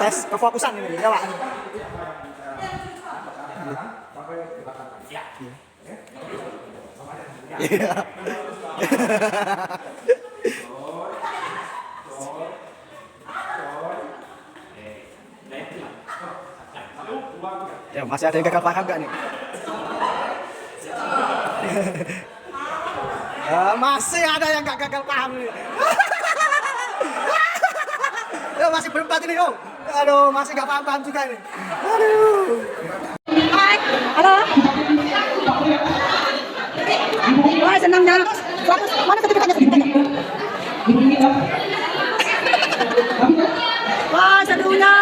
Tes kefokusan ini, ya Pak. Iya. Ya, masih ada yang gagal paham gak nih? Masih ada yang gak gagal paham nih. Ya, masih berempat ini, Om. Aduh, masih gak paham-paham juga ini. Aduh. Hai, halo. Wah, senangnya. Fokus, mana sertifikatnya? Wah, serunya.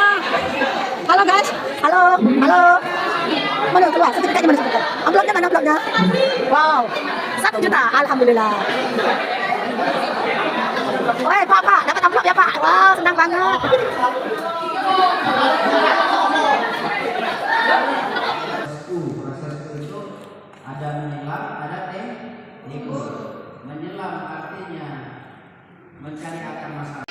Halo guys, halo. Mana keluar? Sertifikatnya mana sertifikat? Amplopnya mana amplopnya? Wow, 1 juta, alhamdulillah. Woi Pak, dapat amplop ya Pak? Wow, senang banget. Ada menyelam, ada teknik. Menyelam artinya mencari akar masalah.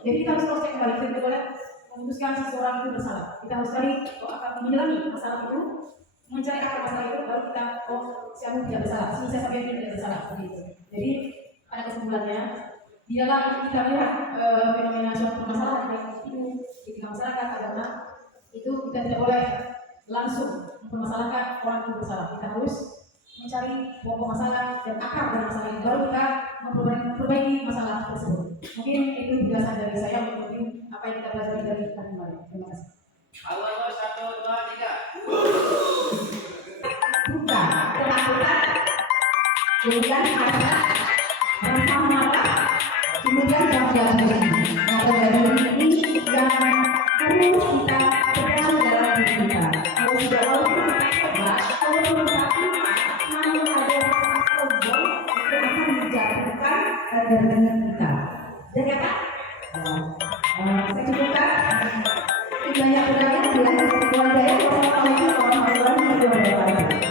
Jadi kita harus cross check kembali, kita tidak boleh memutuskan seseorang itu bersalah. Kita harus cari akan menyelami masalah itu, mencari akar masalah itu, baru kita siapa tidak bersalah, si saya sampai tidak bersalah seperti itu. Jadi pada kesimpulannya, di dalam kita melihat fenomena suatu permasalahan yang itu di tengah masyarakat agama itu kita tidak boleh langsung mempermasalahkan orang itu bersalah. Kita harus mencari pokok masalah dan akar dari masalah itu, baru kita memperbaiki masalah tersebut. Mungkin itu penjelasan dari saya untuk apa yang kita pelajari dari kita kemarin. Terima kasih. Allah 1, 2, 3. Bukan ketakutan, kemudian ada rasa marah, kemudian rasa diri. Rasa diri ini yang harus kita pegang dalam diri kita. Kalau sudah tahu kita kalau kita mau ada rasa sombong itu akan menjatuhkan dari kita. Dan ya Pak, saya cukupkan banyak berkata dengan keluarga yang wassalamualaikum warahmatullahi wabarakatuh.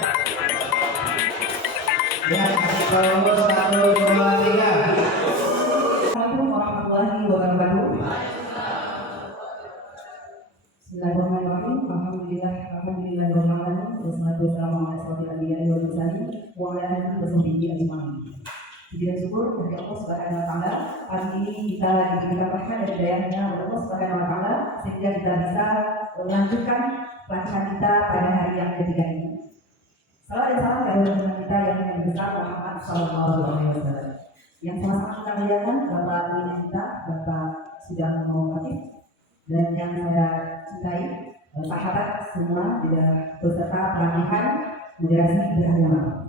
Ya, 1, 2, 3. Assalamualaikum warahmatullahi wabarakatuh. Bismillahirrahmanirrahim. Alhamdulillahirrahmanirrahim. Wassalatu wassalamu ala asyrofil anbiya'i wal mursalin wa ala alihi wa sahbihi ajma'in. Puji dan syukur dari Allah Subhanahu wa taala, pagi ini kita diberikan rahmat dan hidayahnya oleh Allah Subhanahu wa taala sehingga kita bisa melanjutkan pelatihan kita pada hari yang ketiga ini. Salam dan salam kepada junjungan kita yang besar Muhammad sallallahu alaihi wasallam. Yang sama-sama kita muliakan Bapak pimpinan kita, Bapak sudah menghormati, dan yang saya cintai sahabat semua tidak beserta pelatihan moderasi beragama.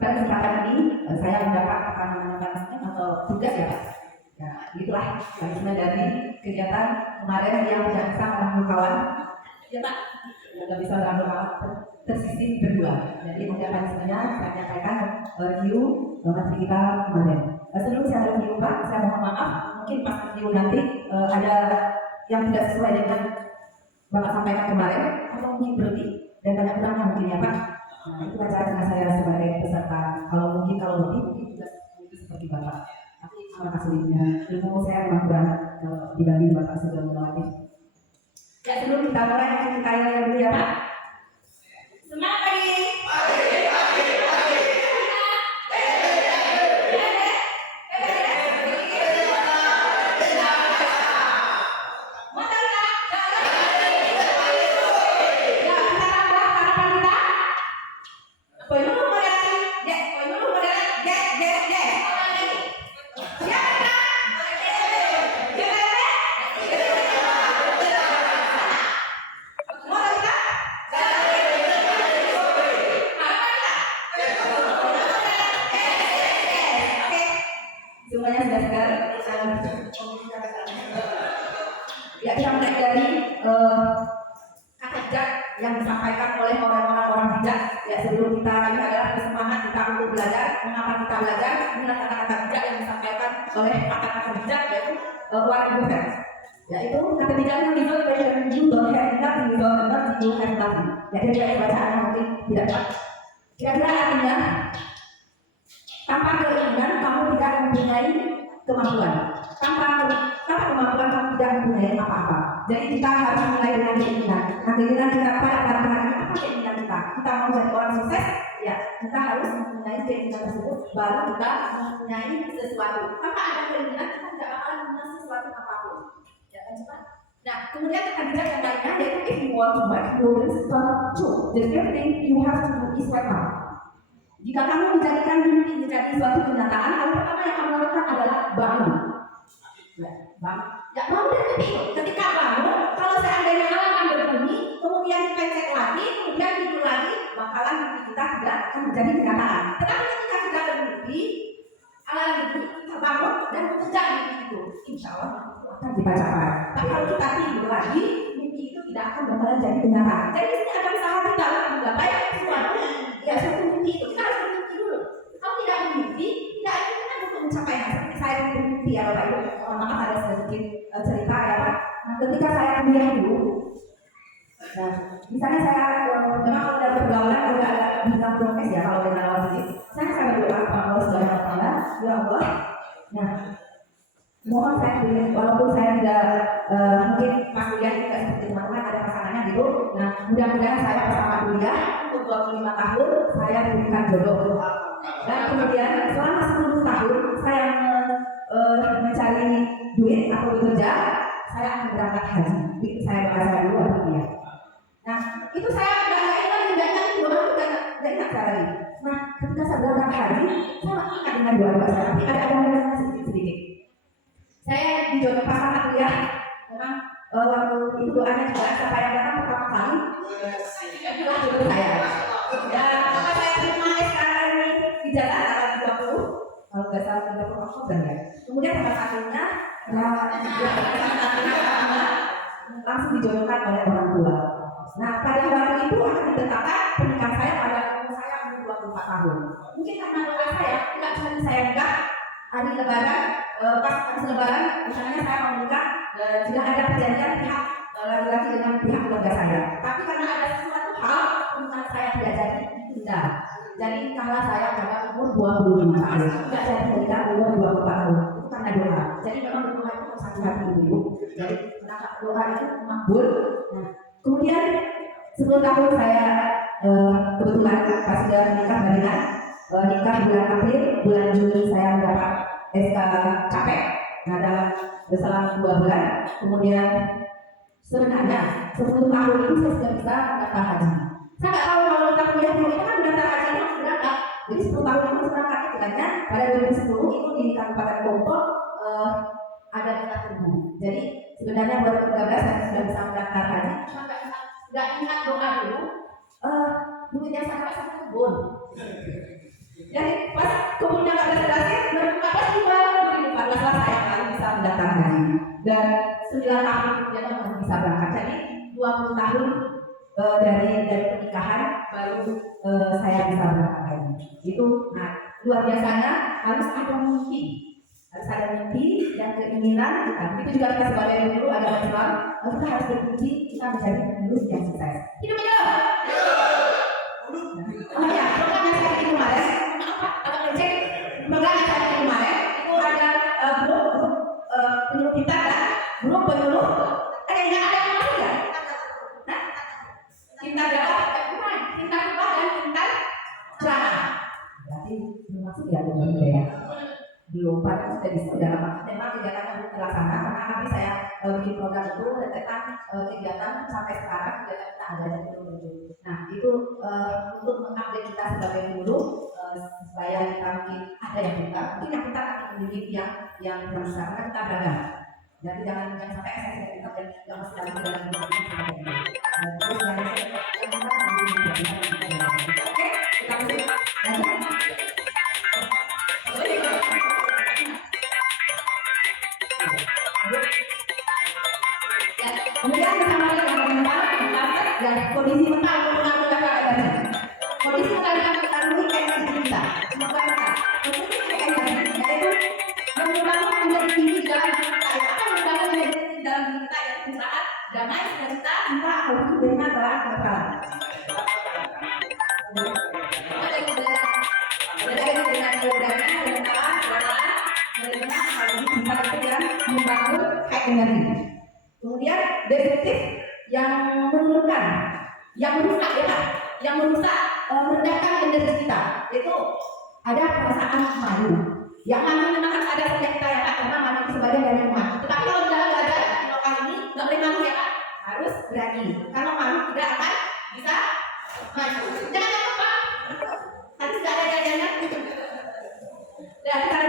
Pada kesempatan ini saya mendapat atau tugas ya Pak. Ya, itulah bagian dari kegiatan kemarin yang tidak bisa merangkul kawan. Ya Pak, tidak bisa merangkul kawan tersisih berdua. Jadi mekanismenya saya nyampaikan review materi kita kemarin. Sebelum saya review Pak, saya mohon maaf mungkin pas review nanti ada yang tidak sesuai dengan Bapak sampaikan kemarin atau mungkin berlebih dan banyak kurangnya mungkin ya Pak. Nah, itu cara saya sebagai peserta. Kalau lebih mungkin juga seperti Bapak. Tapi terima kasih ilmu saya memang kurang dibanding Bapak sudah melewati. Ya, sebelum kita mulai kita yang dulu ya Pak. Semangat pagi. disampaikan oleh orang bijak. Ya, sebelum kita ini adalah semangat kita untuk belajar. Mengapa kita belajar? Inilah kata-kata bijak yang disampaikan oleh pakar-pakar bijak, yaitu Warren Buffett. Yaitu kata bijaknya result when you don't have enough, you don't have you have nothing. Ya, dia bacaan mungkin tidak tepat. Kira-kira artinya tanpa keinginan kamu tidak mempunyai kemampuan. Tanpa kemampuan kamu tidak mempunyai apa-apa. Jadi kita harus mulai dengan keinginan. Nah, keinginan kita pada hari ini apa keinginan kita? Kita mau jadi orang sukses, ya kita harus mempunyai keinginan tersebut. Baru kita mempunyai sesuatu. Tanpa ada keinginan kita tidak akan mempunyai sesuatu apapun. Ya kan cepat. Nah, kemudian kata bijak yang lainnya yaitu if you want to make progress, the first thing you have to do is wake up. Jika kamu menjadikan mimpi menjadi suatu kenyataan, hal pertama yang kamu lakukan adalah bangun. Ya, bangun dari mimpi itu. Ketika bangun, kalau seandainya alarm berbunyi, kemudian dipencet lagi, kemudian tidur lagi, bakalan mimpi kita tidak akan menjadi kenyataan. Tetapi ketika kita bermimpi, alarm berbunyi, kita bangun dan bekerja mimpi itu, insya Allah itu akan kita capai. Tapi kalau kita tidur lagi, mimpi itu tidak akan bakalan jadi kenyataan. Jadi ini akan usaha kita menggapai sesuatu. Ya, suatu mimpi itu kita harus bermimpi dulu. Kalau tidak bermimpi, tidak ada kita untuk mencapai. Seperti saya bermimpi ya Bapak Ibu. Maka ada sedikit cerita ya Pak. Nah, ketika saya kuliah dulu, nah, misalnya saya memang kalau dari pergaulan agak bilang prokes ya kalau dari awal sedikit. Saya berdoa kepada Allah Subhanahu Wa Taala, ya Allah. Nah, mohon saya kuliah walaupun saya tidak mungkin pas kuliah tidak seperti teman-teman ada pasangannya gitu. Nah, mudah-mudahan saya bersama kuliah untuk 25 tahun saya berikan jodoh. Dan kemudian selama 10 tahun saya mencari duit atau bekerja, saya akan berangkat haji. Itu saya bahasa dulu atau kuliah. Nah, itu saya tidak ingat saya lagi. Nah, ketika saya berangkat haji, saya masih ingat dengan doa saya, tapi ada sedikit. Saya dijodoh pasangan kuliah, memang waktu itu doanya juga siapa yang datang pertama kali, itulah jodoh saya. Dan maka saya terima sekarang ini di jalan tanggal 20, kalau nggak salah 30 Oktober ya. Kemudian salah satunya langsung dijodohkan oleh orang tua. Nah, pada waktu itu akan ditetapkan pernikahan saya pada umur saya 24 tahun. Mungkin karena doa saya tidak cuma saya nikah hari Lebaran, pas habis Lebaran, misalnya saya mau nikah, sudah ada perjanjian pihak laki-laki dengan pihak keluarga saya. Tapi karena ada sesuatu hal pernikahan saya tidak jadi ditunda. Jadi nikahlah saya pada umur 25 tahun. Tidak jadi menikah umur 24 tahun. Itu karena doa. Jadi memang doa itu harus hati-hati ibu. Jadi doa itu makbul. Nah, kemudian 10 tahun saya kebetulan pas sudah menikah barengan, nikah bulan April, bulan Juni saya mendapat SK capek. Nah, dalam berselang 2 bulan, kemudian sebenarnya 10 tahun itu saya sudah bisa mendaftar haji. Saya nggak tahu kalau kita kuliah dulu itu kan mendaftar haji itu harus berangkat. Jadi 10 tahun itu harus berangkat istilahnya. Pada 2010 itu di Kabupaten Bogor ada daftar tebu. Jadi sebenarnya 2013 saya sudah bisa mendaftar haji. Cuma nggak ingat doa dulu. Duitnya sampai satu kebun. Jadi pas kebunnya nggak berhasil, 2014 juga 2014 lah saya baru bisa mendaftar haji. Dan 9 tahun kemudian baru bisa berangkat. Jadi 20 tahun dari pernikahan baru saya bisa berangkat haji. Itu nah luar biasanya harus ada mimpi. Harus ada mimpi dan keinginan kita. Itu juga kita sebagai guru agama Islam, kita harus bermimpi kita menjadi guru yang sukses. Hidup hidup. Oh ya, program yang saya bikin kemarin, agak ngecek. Program yang saya bikin kemarin itu ada grup penyuluh kita kan, grup penyuluh. Ada yang masih ya? Nah, cinta dalam, cinta rumah dan cinta celana. Berarti belum masuk ya belum ya? Belum, padahal sudah bisa dalam memang kegiatan yang terlaksana karena kami saya bikin program itu tentang kegiatan sampai sekarang kegiatan kita ada dan belum. Nah itu untuk mengupdate kita sebagai guru supaya kita mungkin ada yang kita mungkin yang kita akan mendidik yang bisa karena kita beragam. Jadi jangan sampai esensi kita yang masih dalam perjalanan kita terus jangan oke kita mulai lanjut. Kemudian kita mulai dengan mental, dan kondisi mental energi. Kemudian destruktif yang menurunkan, yang merusak ya kan, yang merusak, merendahkan energi kita. Itu ada perasaan malu. Yang malu memang harus ada setiap kita ya kan, karena malu itu sebagian dari iman. Tetapi kalau dalam belajar di lokal ini nggak boleh malu ya kan, harus berani. Kalau malu tidak akan bisa maju. Jangan lupa, harus tidak ada jajannya. Dan cara